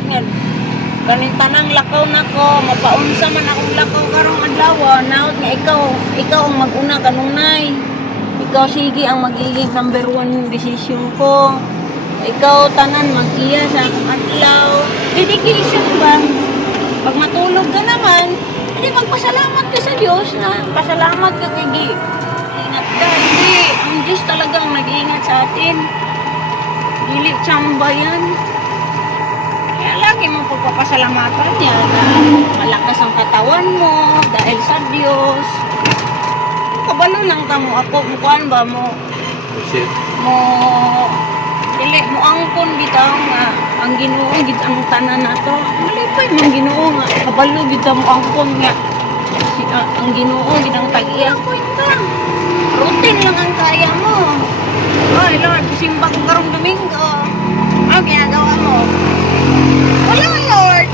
Lord nga kaning tanang lakaw nako, mapaunsa man akong lakaw karong adlaw, naot nga ikaw ang mag-una kanunay. Ikaw sige ang magiging number 1 decision ko. Ikaw tanan magkiya sa akong adlaw. Dedication ba? Pag matulog ka naman, hindi magpasalamat ka sa Diyos na pasalamat ka kay Gi. Ingat ka, hindi. Ang Diyos talagang nag-iingat sa atin. Dili tsamba yan. Kaya lagi mo pagpapasalamatan niya na malakas ang katawan mo dahil sa Diyos. Kabalo lang ka mo ako, mukuan ba mo? Mo, dili mo angkon bitaw nga ang Ginoo gid ang tanan nato. Malipay man Ginoo nga kabalo gid mo angkon nga ang Ginoo gid ang tag-iya ko ita. Routine lang ang kaya mo. Ay, Lord, simba ko karong Domingo. Ano ginagawa mo? Wala, Lord.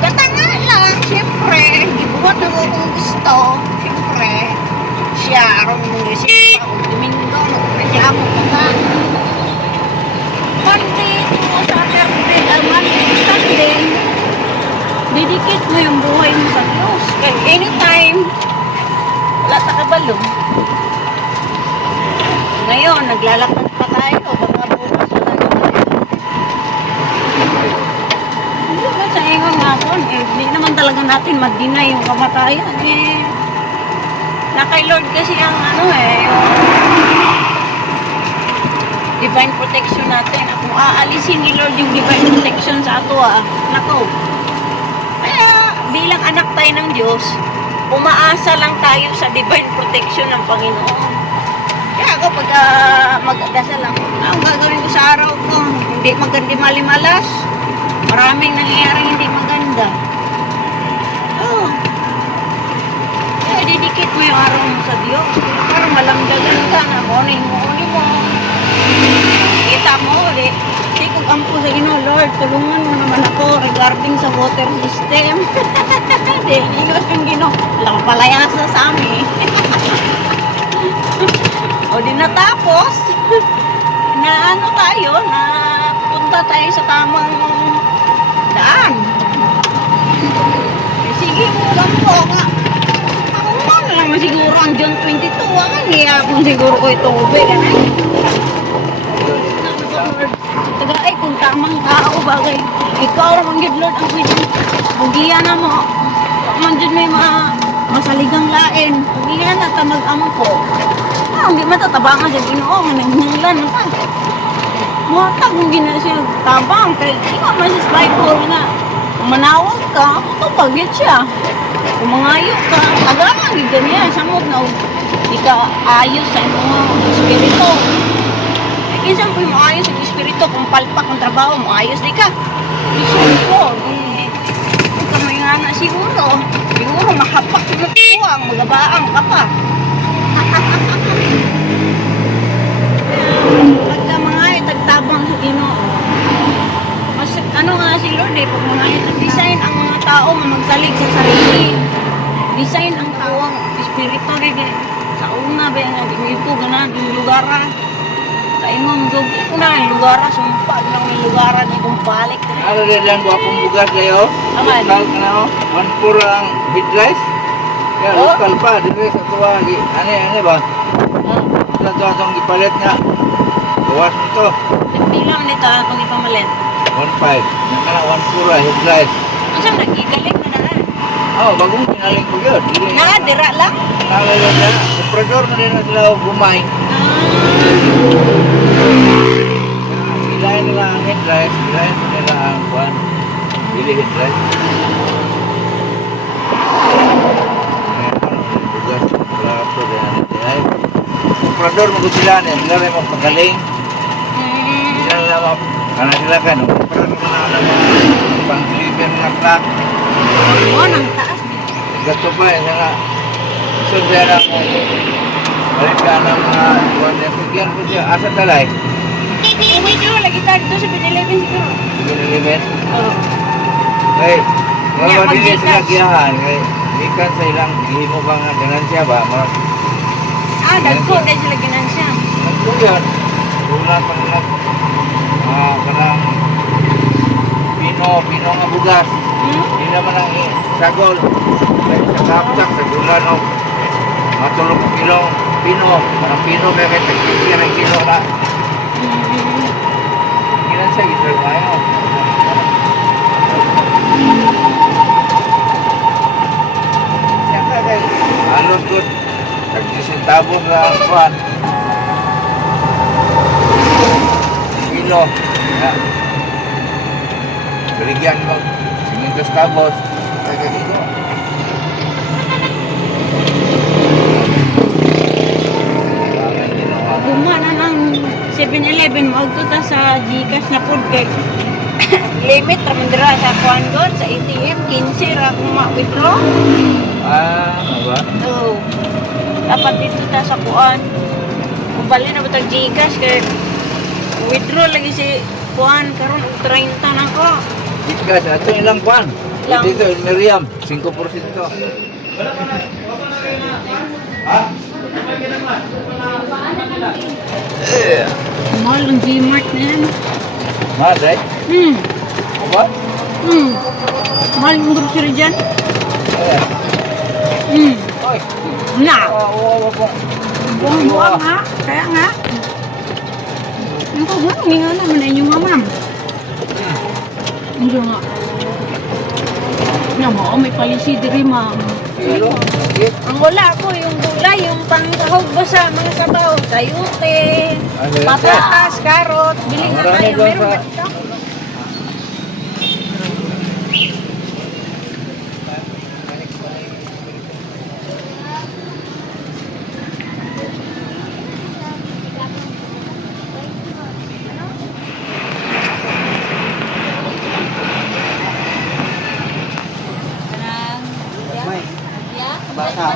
Katanga lang, siyempre. Gibuhat na kung gusto. Siyempre. Siya, aron mo simba ko Domingo. Magreklamo ka na. Monday to Saturday, Monday to Sunday, dedicate mo yung buhay mo sa Diyos. Kaya anytime, wala sa kabalo. Ngayon, naglalakad pa tayo. Baka bukas wala na tayo. Hindi ba sa ingon nga po, hindi naman talaga natin mag-deny yung kamatayan. Na kay Lord kasi ang yung divine protection natin. Kung aalisin ni Lord yung divine protection sa ato, nako. Kaya, bilang anak tayo ng Diyos, umaasa lang tayo sa divine protection ng Panginoon. Kaya ako pag mag-adasal lang, ang gagawin ko sa araw ko, hindi maganda malimalas. Maraming nangyayari hindi maganda. Oh. Kaya dedicate mo yung araw mo sa Diyos. Para malamdagan ka na morning mo. Kita mo ulit. Hindi ko ampo sa Ginoo, Lord, tulungan mo naman ako regarding sa water system. Dahil inos yung Ginoo. Walang palayasa sa amin. O di natapos, na ano tayo, na punta tayo sa tamang daan. Sige mo lang po nga. Ako man lang siguro ang John 22, hiyapon siguro ko ito ube. Tagaay kung tamang tao bagay. Ikaw ramang gid Lord ang pwede. Bugiya na mo. Man dyan may mga masaligang lain. Bugiya na ta mag-ampo. Hindi matatabangan siya Ginoo nga nagmulan pa. Muhatag mo gina siya tabang kay iwa man siya Bible nga manawag ka, tutupagit siya. Kung mangayok ka, agaman gid niya samot na di ka ayos sa imong espiritu. Ay kinsa mo maayos sa espiritu kung palpak ang trabaho mo ayos di ka. Siguro, ikaw may nga siguro. Siguro makapak mo tuwang, magabaang ka pa. Pagka mga tagtabang sa Ginoo, mas ano nga si Lord pag mga design ang mga tao nga magsalig sa sarili, design ang tao ang espiritu sa una ba nga di mo po gana yung lugara sa imong jogi ko na yung lugara sumpag lang yung lugara ni kung balik ano rin lang akong bugat kayo lokal ka na o manpurang headlights kaya lokal pa dire sa tuwa ano ba sa tuwa itong ipalit nga gawas mo to bilang nito akong ipamalit 1.5 nakala 1 headlight asang nagigaling na daan bagong pinaling ko yun dira lang nakalang na komprador na rin na sila gumay ilayin nila ang headlights ilayin nila ang buwan bili headlights komprador mo sila niya sila rin mo pagaling sila lang karena sila kan komprador na pang-deliver na clock nang taas gato pa nga sundan ako balik ka ng mga buwan niya sugyan ko siya asa talay wait nyo lagi tayo dito sa 7-Eleven siguro 7-Eleven oo kay wala din sila giyahan kay ikan sa ilang ihimo bang ganansya ba dagko dahil sila ginansya nagkuyan wala pa nila kanang Pino nga bugas. Hindi naman ang sagol. Sa kapsak, sa gula no. Matulog ko pino. Parang pino kaya kaya tagkikya ng kilo na. Kailan sa gitar tayo? Siyempre kay alon ko. Tagsisintabon na kuhan. Kilo. Berigyan mo. Simintos tabos. Kaya dito. Guma na ng 7-Eleven, maugto sa Gcash na food kay limit raman dira sa kuan gon sa ATM 15 ra kung ma-withdraw. Ano ba? Oo. Dapat dito ta sa kuan. Kung bali na ba tag Gcash kay withdraw lagi si kuan karon 30 na ko. Gcash, ito ilang kuhan? Ilang? Dito, Miriam, 5%. Ha? Mahal ang Gmart na yan. Mahal, right? Apa? Mahal yung grocery dyan. Oy. Na. Po. Buang-buang ha. Kaya nga. Yung kagawin, hindi nga naman na inyong mamam. Hindi nga. Nga mo, may palisi diri ma'am. Kilo? Sige. Ang wala ko, yung gulay, yung pangkahog ba sa mga sabaw, sayote, Ano yun? patatas, karot, bili na Marami tayo. doon Meron sa- ba dito? Bata.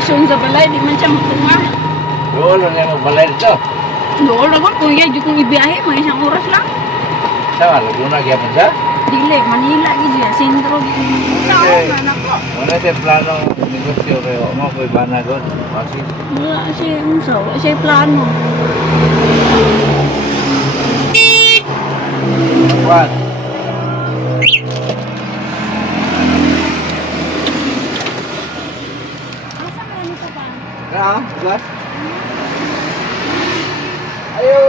Isong sa balay, di man siya matunga. Doon lang yung magbalay dito. Doon lagon, kung iya, di kong ibiyahe, mga isang oras lang. Sama, Laguna, gyapon siya. Dili, Manila, gidya, sentro, taon na nako. Wala siya plano negosyo kayo. Mga po iba na doon. Kasi Wala siya, wala siya plano. Kuan. Asa man ito ba? Na, bugas. Ayo.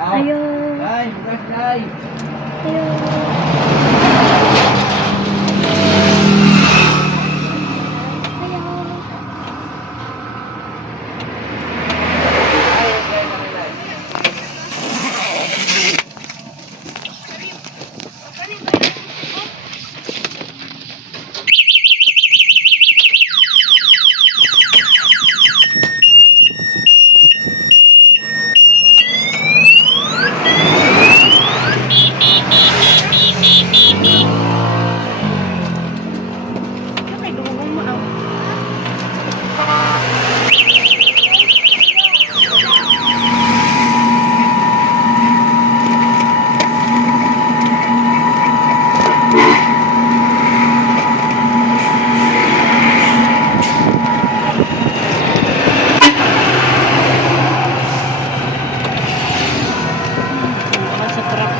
Ayo. Nay, bugas nay. Ayo. Ayo, nay, nay, nay. Ay, dugong mo ah. Sa truck.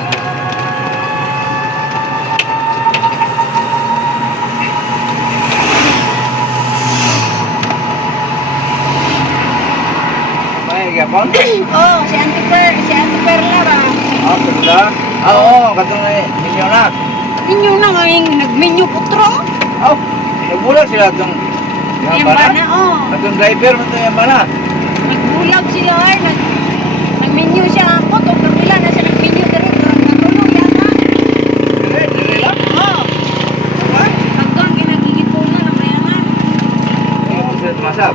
May gapon. Oh, si Auntie Perla ba? Ah, pula. Ah, oo, katong minyo na. Inyo na nga yung nag-menu putro. Oh, nagbulag sila itong Yung bana, oh. Katong driver mo ito yung bana. Nagbulag sila ay nag-menu siya ako. Kung kapila na siya nag-menu pero matulog yata. Eh, dili lang. Oh, Ay, hanggang ginagigipunan ang mayaman. hindi ko sila tumasap.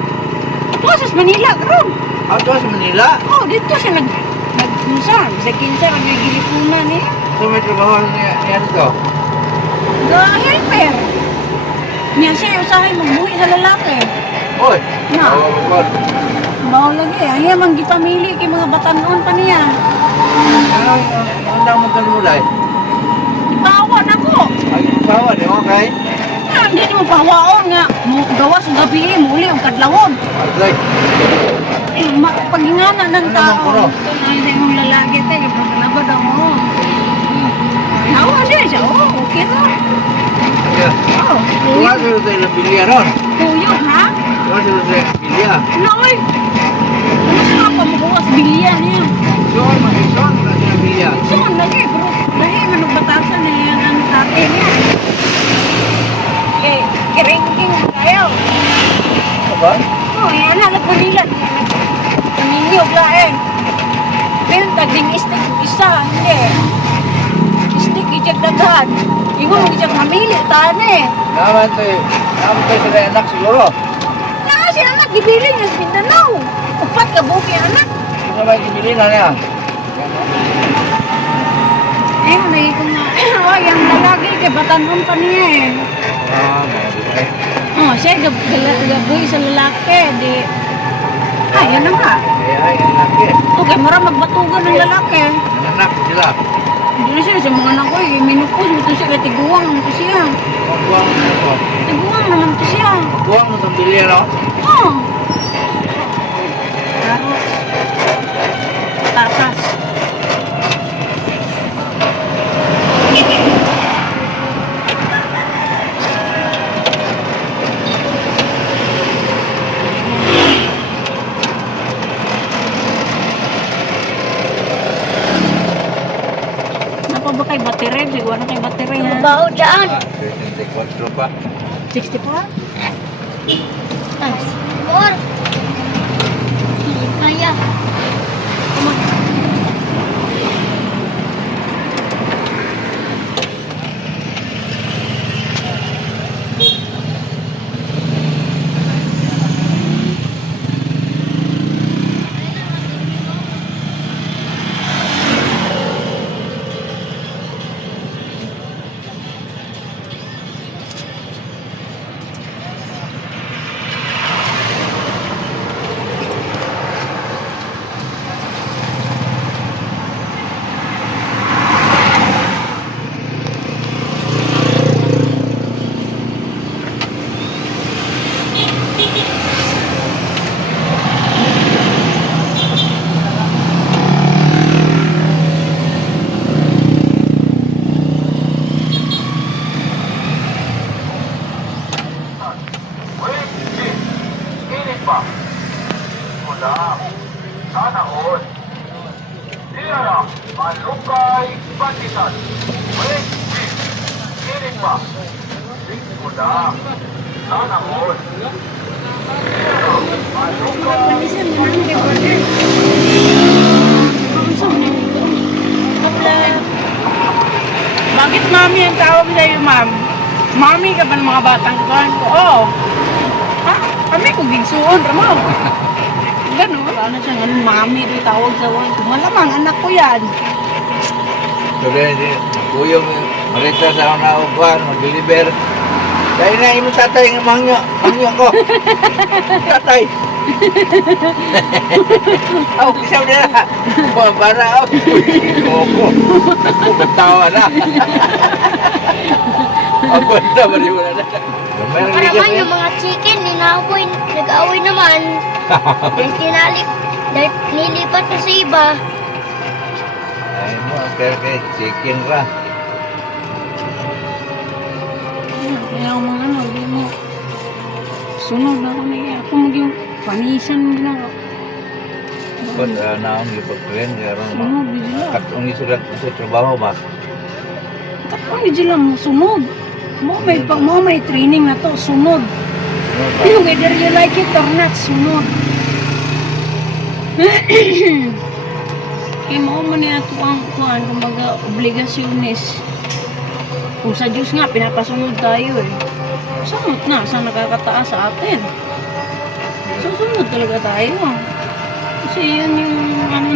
Ito sa Manila, karon. Ah, ito sa Manila. Oh, dito siya nag-kinsan. Sa kinsan, nagigilipunan eh. So may trabaho niya dito. Ga-helper. Niya siya usahay magbuhi sa lalaki. Oy, Na. oh, Mao lagi, ay man gipamili kay mga batanon pa niya. ang damo ka lumulay. Ipawan ako. Ay, bawa di mo kay. Ah, hindi mo pawaon nga. Gawas ng gabi, muli ang kadlawon. Like, Pagingana ng Ano naman tao. kuno? Ito na yung lalaki tayo. Pagkanaba daw mo. Nawa siya siya. Oh, okay na. yeah. Oh, Tuwa sila sa ilang bilya ron. tuyog ha? Tuwa sila sa ilang bilya. Noy! Mas nga pa makuwas bilyan niya. Doon, mag-ison, wala silang bilya. So, lagi, bro. Dahil manugbatasan na yan ang tatay niya. Kiringking kayo. Ano ba? Oh, yan na, nagpanilan. Nanginyog lain. Pero tagding istik isa, hindi. Istik, ijag daghan. Ingon, ijag mamili, tane. Naman tayo sila anak siguro. Si anak, dibili niya sa Mindanao. Upat ka buki anak. Ano ba yung ibili na niya? Ayun, naging ko nga. Oh, yung lalaki, kay batanon pa niya eh. Ah, okay. Oh, siya gaboy sa lalaki, di. Ah, yan na nga. Ay, anak eh. Okay, marang magbatugan ng lalaki. Anak sila. Hindi na siya sa mga anak ko eh. Minupos mo to siya, kaya tiguang naman to siya. Buwang mo ito. Tiguang naman to siya. Buwang mo itong bilya, no? Oh. Taros. Tatas. Napa ba kay battery? Siguro na kay battery ha. Baho dyan. 34 pa. 64? Nice. Or. Kaya. Sana all. Tiyara, malukay banditan. Wait, kinig pa. Kuda. Sana all. Tiyara, malukay. Bakit mami ang tawag sa'yo, ma'am? Mami ka ba ng mga batang kuhan ko? Oo. Ha? Kami kung gigsuon, Ramo. Ganun. Ano siya, ganun, mami, di tawag sa wan. Malamang anak ko yan. Sabi ni Kuyong, marita sa una upuan, mag-deliver. Dahil na yung tatay ng mangyo ko. Tatay. Oh, isaw nila. Para ako. Ako. Batawa na. Ako na, maliwala na. Meron Para ligas man yung mga chicken, ninaaway, nag-away naman. Dahil nilipat na sa iba. Ay mo, pero kay chicken ra. Kaya ang mga ano, di mo. Sunod ako na kaya. Ako maging panisan nila. Ba't na ang ipag-trend? Sunod, di sila. Katong isulat sa trabaho ba? Tapos di sila mo sunod. Mo may training na to, sunod. Whether you like it or not, sunod. Kaya mo man na ito ang kuhan, kumbaga obligasyones. Kung sa Diyos nga, pinapasunod tayo eh. Sunod na, sa nakakataas sa atin. Susunod talaga tayo. Kasi yan yung ano